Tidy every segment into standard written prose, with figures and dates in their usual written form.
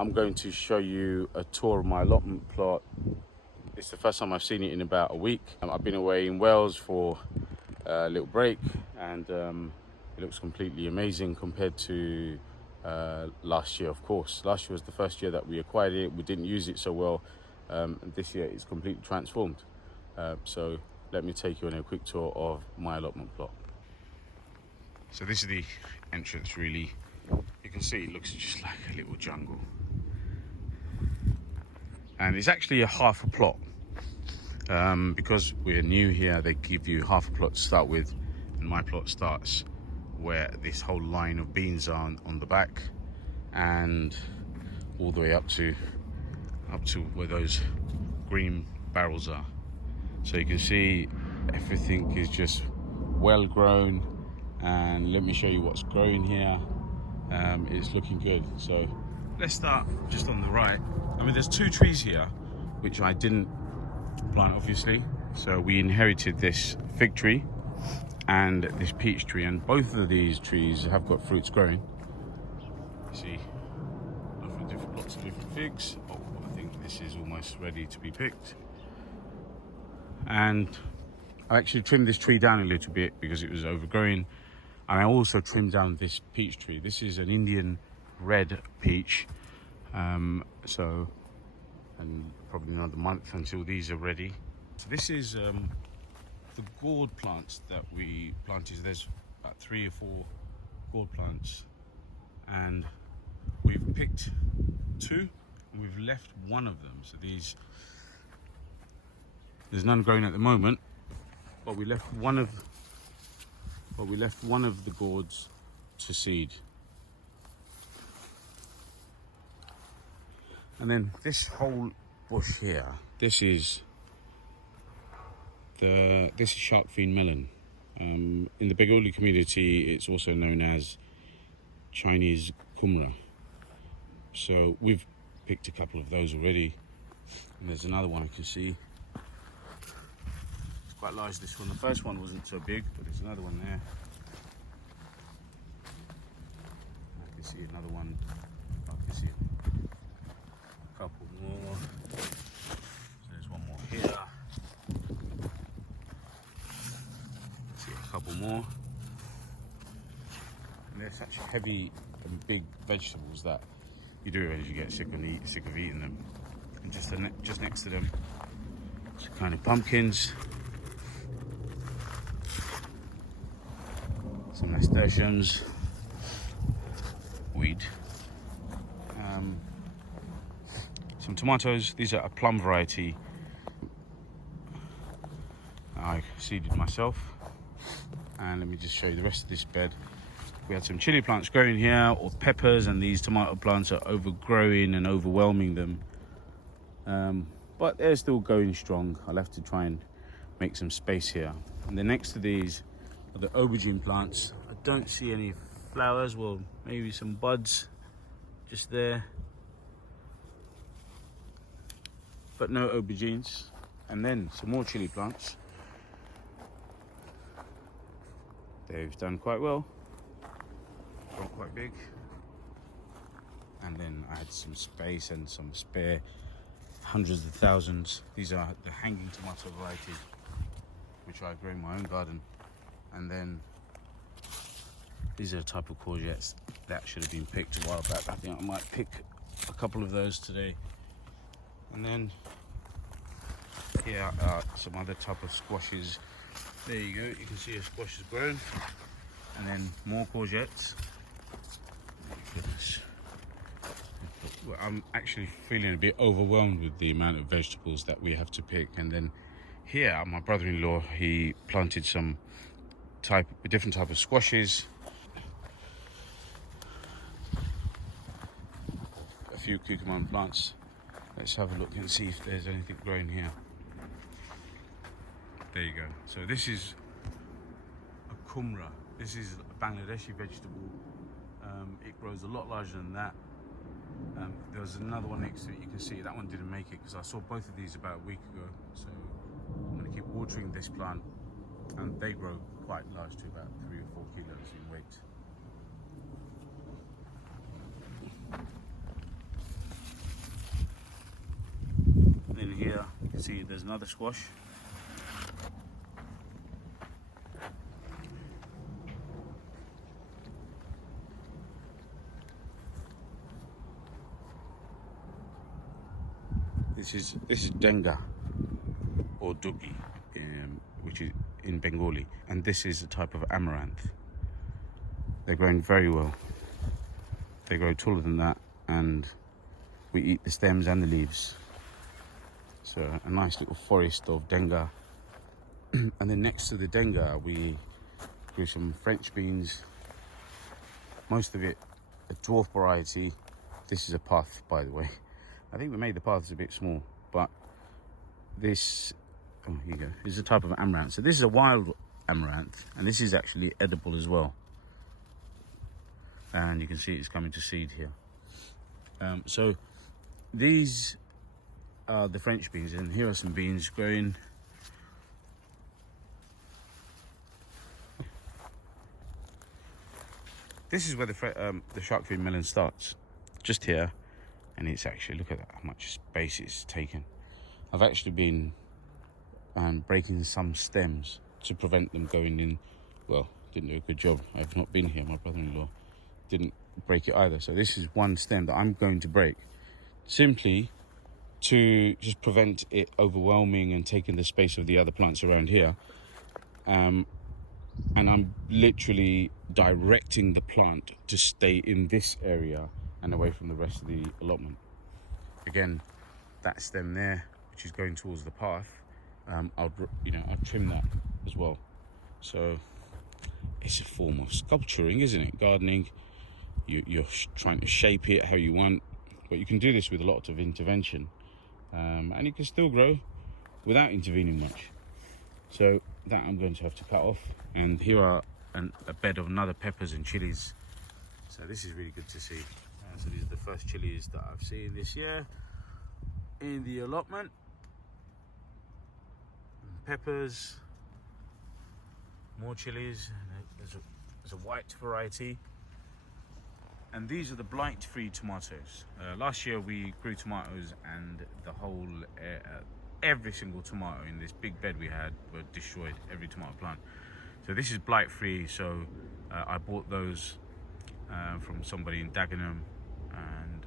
I'm going to show you a tour of my allotment plot. It's the first time I've seen it in about a week. I've been away in Wales for a little break, and it looks completely amazing compared to last year. Of course, last year was the first year that we acquired it. We didn't use it so well, and this year it's completely transformed. So let me take you on a quick tour of my allotment plot. So this is the entrance, really. You can see it looks just like a little jungle. And it's actually a half a plot. Because we're new here, they give you half a plot to start with, and my plot starts where this whole line of beans are on the back, and all the way up to where those green barrels are. So you can see everything is just well grown, and let me show you what's growing here. It's looking good. So let's start just on the right. I mean, there's two trees here which I didn't plant, obviously. So we inherited this fig tree and this peach tree, and both of these trees have got fruits growing. You see lots of different figs. Oh, I think this is almost ready to be picked. And I actually trimmed this tree down a little bit because it was overgrowing. And I also trimmed down this peach tree. This is an Indian red peach. And probably another month until these are ready. So this is the gourd plants that we planted. There's about 3 or 4 gourd plants, and we've picked 2 and we've left one of them. So there's none growing at the moment, but we left one of the gourds to seed. And then this whole bush here, this is shark fin melon. In the Bengali community, it's also known as Chinese kumra. So we've picked a couple of those already, and there's another one I can see. It's quite large, this one. The first one wasn't so big, but there's another one there. I can see another one. I can see a couple more. So there's one more here. See a couple more. And they're such heavy and big vegetables that you do realize you get sick of eating them. And just next to them, some kind of pumpkins, some nasturtiums, weed, some tomatoes. These are a plum variety I seeded myself. And let me just show you the rest of this bed. We had some chili plants growing here, or peppers, and these tomato plants are overgrowing and overwhelming them. But they're still going strong. I'll have to try and make some space here. And then next to these are the aubergine plants. I don't see any flowers, well, maybe some buds just there, but no aubergines. And then some more chili plants. They've done quite well, got quite big. And then I had some space and some spare hundreds of thousands. These are the hanging tomato variety, which I grow in my own garden. And then these are the type of courgettes that should have been picked a while back. I think I might pick a couple of those today. And then here are some other type of squashes. There you go, you can see a squash has grown. And then more courgettes. Oh my goodness. Well, I'm actually feeling a bit overwhelmed with the amount of vegetables that we have to pick. And then here, my brother-in-law, he planted some different type of squashes. A few cucumber plants. Let's have a look and see if there's anything growing here. There you go. So this is a kumra. This is a Bangladeshi vegetable. It grows a lot larger than that. There was another one next to it. You can see that one didn't make it because I saw both of these about a week ago. So I'm going to keep watering this plant, and they grow quite large, to about 3 or 4 kilos in weight. can see there's another squash. This is denga or dugi, which is in Bengali, and this is a type of amaranth. They're growing very well. They grow taller than that, and we eat the stems and the leaves. So a nice little forest of denga. And then next to the denga, we grew some French beans. Most of it a dwarf variety. This is a path, by the way. I think we made the paths a bit small, but this, oh, here you go. This is a type of amaranth. So this is a wild amaranth, and this is actually edible as well. And you can see it's coming to seed here. So these are the French beans, and here are some beans growing. This is where the shark fin melon starts, just here. And it's actually, look at that, how much space it's taken. I've actually been breaking some stems to prevent them going in. Well, didn't do a good job. I've not been here. My brother-in-law didn't break it either. So this is one stem that I'm going to break, simply to just prevent it overwhelming and taking the space of the other plants around here. And I'm literally directing the plant to stay in this area and away from the rest of the allotment. Again, that stem there, which is going towards the path, I'll trim that as well. So it's a form of sculpturing, isn't it? Gardening. You're trying to shape it how you want, but you can do this with a lot of intervention, and it can still grow without intervening much. So that I'm going to have to cut off. And here are a bed of another peppers and chilies. So this is really good to see. So these are the first chilies that I've seen this year in the allotment. Peppers, more chilies. There's a white variety. And these are the blight-free tomatoes. Last year we grew tomatoes, and the whole, every single tomato in this big bed we had were destroyed, every tomato plant. So this is blight-free, so I bought those from somebody in Dagenham, and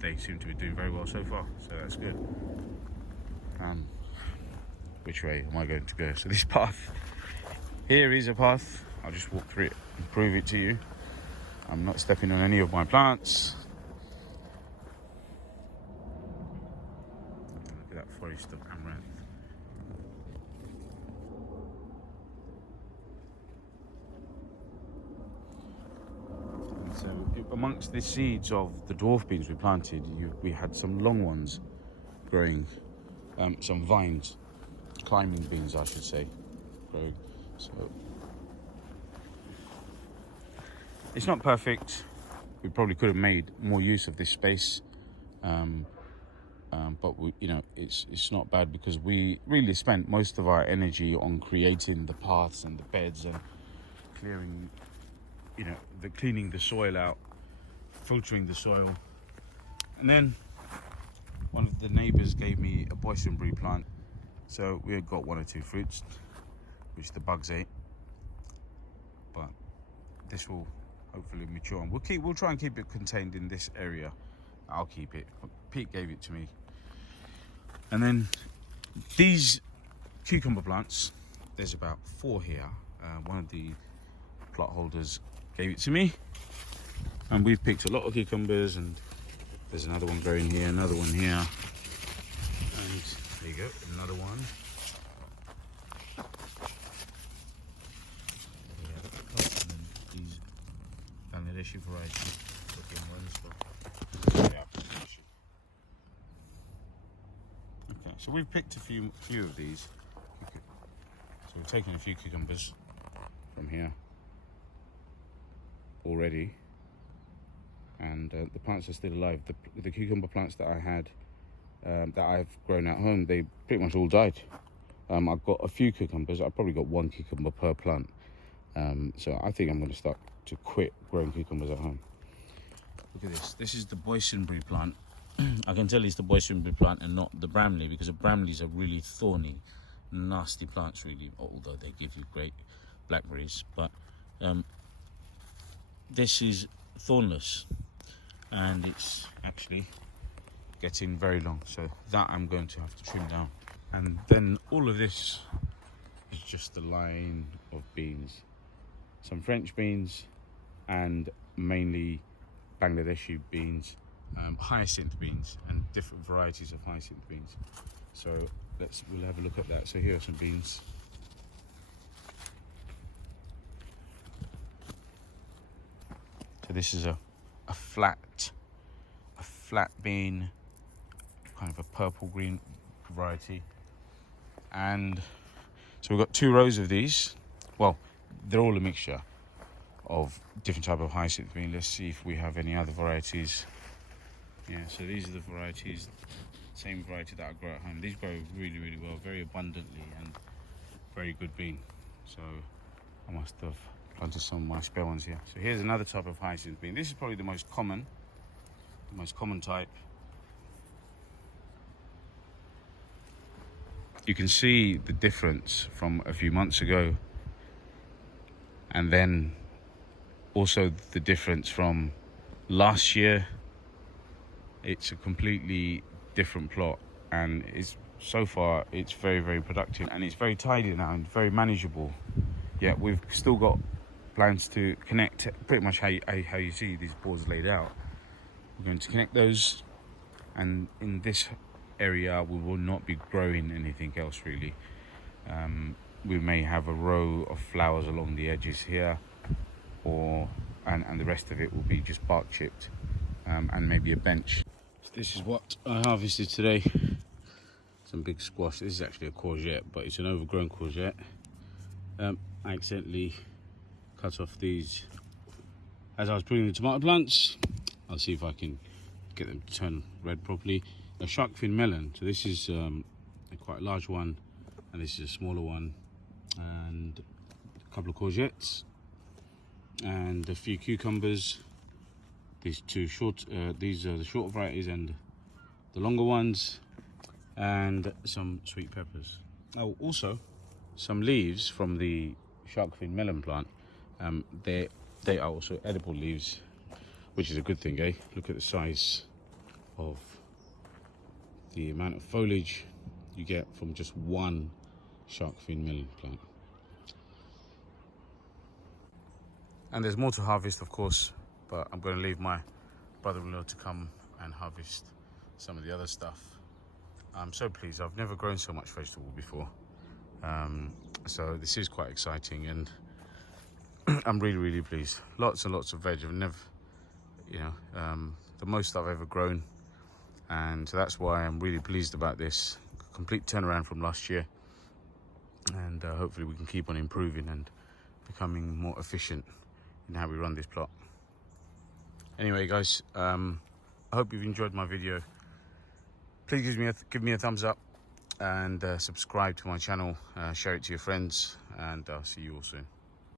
they seem to be doing very well so far, so that's good. Which way am I going to go? So this path, here is a path. I'll just walk through it and prove it to you. I'm not stepping on any of my plants. Look at that forest of amaranth. So amongst the seeds of the dwarf beans we planted, we had some long ones growing, some vines, climbing beans I should say, growing. So it's not perfect. We probably could have made more use of this space, but it's not bad, because we really spent most of our energy on creating the paths and the beds and clearing, cleaning the soil out, filtering the soil. And then one of the neighbours gave me a boysenberry plant, so we had got 1 or 2 fruits which the bugs ate, but this will hopefully mature, and we'll try and keep it contained in this area. I'll keep it. Pete gave it to me. And then these cucumber plants, there's about 4 here. One of the plot holders gave it to me, and we've picked a lot of cucumbers, and there's another one growing here, another one here, and there you go, another one. Bangladeshi variety looking ones. Okay, so we've picked a few of these. So we've taken a few cucumbers from here already, and the plants are still alive. The cucumber plants that I had, that I've grown at home, they pretty much all died. I've got a few cucumbers. I've probably got 1 cucumber per plant. So I think I'm going to start to quit growing cucumbers at home. Look at this. This is the boysenberry plant. I can tell it's the boysenberry plant and not the bramley, because the bramleys are really thorny, nasty plants really, although they give you great blackberries. But this is thornless, and it's actually getting very long, so that I'm going to have to trim down. And then all of this is just a line of beans, some French beans and mainly Bangladeshi beans, hyacinth beans, and different varieties of hyacinth beans. So we'll have a look at that. So here are some beans. So this is a flat bean, kind of a purple green variety. And so we've got 2 rows of these. Well, they're all a mixture of different type of hyacinth bean. Let's see if we have any other varieties. Yeah, so these are the varieties, same variety that I grow at home. These grow really, really well, very abundantly, and very good bean. So I must have planted some of my spare ones here. So here's another type of hyacinth bean. This is probably the most common type. You can see the difference from a few months ago, and then also the difference from last year. It's a completely different plot, and so far it's very, very productive, and it's very tidy now and very manageable. Yet we've still got plans to connect pretty much how you see these boards laid out. We're going to connect those, and in this area we will not be growing anything else really. We may have a row of flowers along the edges here, and the rest of it will be just bark chipped, and maybe a bench. So this is what I harvested today. Some big squash. This is actually a courgette, but it's an overgrown courgette. I accidentally cut off these as I was putting the tomato plants. I'll see if I can get them to turn red properly. A shark fin melon. So this is a quite large one, and this is a smaller one, and a couple of courgettes, and a few cucumbers. These two short, these are the short varieties, and the longer ones, and some sweet peppers. Oh, also some leaves from the shark fin melon plant. They are also edible leaves, which is a good thing, eh? Look at the size of the amount of foliage you get from just one shark fin melon plant. And there's more to harvest, of course, but I'm going to leave my brother-in-law to come and harvest some of the other stuff. I'm so pleased. I've never grown so much vegetable before, so this is quite exciting, and I'm really, really pleased. Lots and lots of veg. I've never, the most I've ever grown, and so that's why I'm really pleased about this. Complete turnaround from last year, and hopefully we can keep on improving and becoming more efficient in how we run this plot. Anyway, guys, I hope you've enjoyed my video. Please give me a thumbs up, and subscribe to my channel, share it to your friends, and I'll see you all soon.